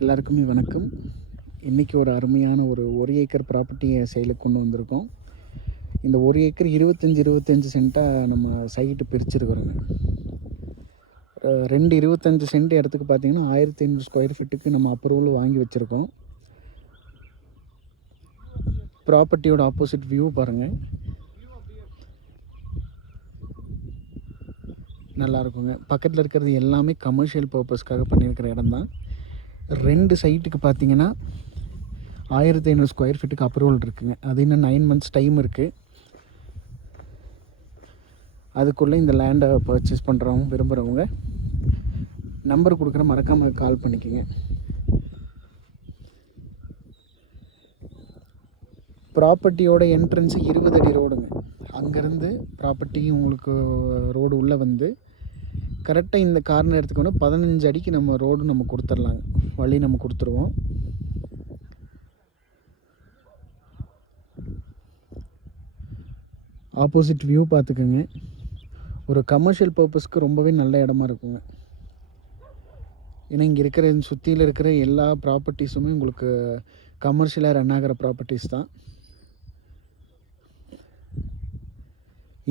எல்லாருக்குமே வணக்கம். இன்றைக்கி ஒரு அருமையான ஒரு ஏக்கர் ப்ராப்பர்ட்டியை சேலுக்கு கொண்டு வந்திருக்கோம். இந்த 1 ஏக்கர் 25 சென்ட்டாக நம்ம சைட்டு பிரிச்சுருக்குறோங்க. 25 சென்ட் இடத்துக்கு பார்த்திங்கன்னா 1500 ஸ்கொயர் ஃபீட்டுக்கு நம்ம அப்ரூவல் வாங்கி வச்சுருக்கோம். ப்ராப்பர்ட்டியோட ஆப்போசிட் வியூ பாருங்கள், நல்லாயிருக்குங்க. பக்கத்தில் இருக்கிறது எல்லாமே கமர்ஷியல் பர்பஸ்க்காக பண்ணியிருக்கிற இடம் தான். 2 சைட்டுக்கு பார்த்திங்கன்னா 1500 ஸ்கொயர் ஃபீட்டுக்கு அப்ரூவல் இருக்குங்க. அது இன்னும் 9 மந்த்ஸ் டைம் இருக்குது. அதுக்குள்ளே இந்த லேண்டை பர்ச்சேஸ் பண்ணுறவங்க விரும்புகிறவங்க நம்பர் கொடுக்குற, மறக்காமல் கால் பண்ணிக்கோங்க. ப்ராப்பர்ட்டியோட என்ட்ரன்ஸு 20 அடி ரோடுங்க. அங்கேருந்து ப்ராப்பர்ட்டி உங்களுக்கு ரோடு உள்ளே வந்து கரெக்டாக இந்த கார்னர் எடுத்துக்கணும். 15 அடிக்கு நம்ம ரோடு நம்ம கொடுத்துர்லாங்க, வழி நம்ம கொடுத்துருவோம். ஆப்போசிட் வியூ பார்த்துக்கோங்க. ஒரு கமர்ஷியல் பர்பஸ்க்கு ரொம்பவே நல்ல இடமா இருக்குங்க. ஏன்னா இங்கே இருக்கிற சுற்றியில் இருக்கிற எல்லா ப்ராப்பர்ட்டிஸுமே உங்களுக்கு கமர்ஷியலாக ரன் ஆகிற ப்ராப்பர்ட்டிஸ் தான்.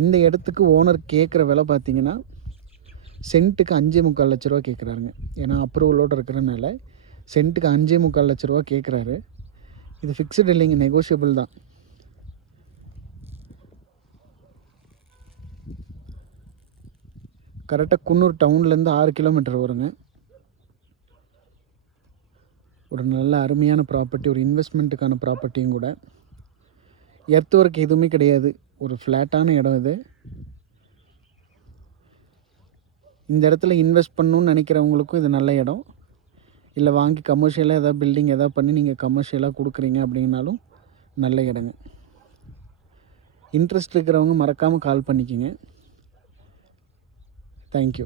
இந்த இடத்துக்கு ஓனர் கேட்குற விலை பார்த்திங்கன்னா சென்ட்டுக்கு 5.25 லட்ச ரூபா கேட்குறாருங்க. ஏன்னா அப்ரூவலோடு இருக்கிறனால சென்ட்டுக்கு 5.25 லட்ச ரூபா கேட்குறாரு. இது ஃபிக்ஸ்டு இல்லைங்க, நெகோஷியபிள் தான். கரெக்டாக குன்னூர் டவுன்லேருந்து 6 கிலோமீட்டர் வருங்க. ஒரு நல்ல அருமையான ப்ராப்பர்ட்டி, ஒரு இன்வெஸ்ட்மெண்ட்டுக்கான ப்ராப்பர்ட்டியும் கூட. எர்த் ஒர்க் எதுவுமே கிடையாது, ஒரு ஃப்ளாட்டான இடம் இது. இந்த இடத்துல இன்வெஸ்ட் பண்ணணுன்னு நினைக்கிறவங்களுக்கும் இது நல்ல இடம். இல்லை வாங்கி கமர்ஷியலாக எதாவது பில்டிங் எதாவது பண்ணி நீங்கள் கமர்ஷியலாக கொடுக்குறீங்க அப்படின்னாலும் நல்ல இடங்க. இன்ட்ரெஸ்ட் இருக்கிறவங்க மறக்காமல் கால் பண்ணிக்கோங்க. தேங்க்யூ.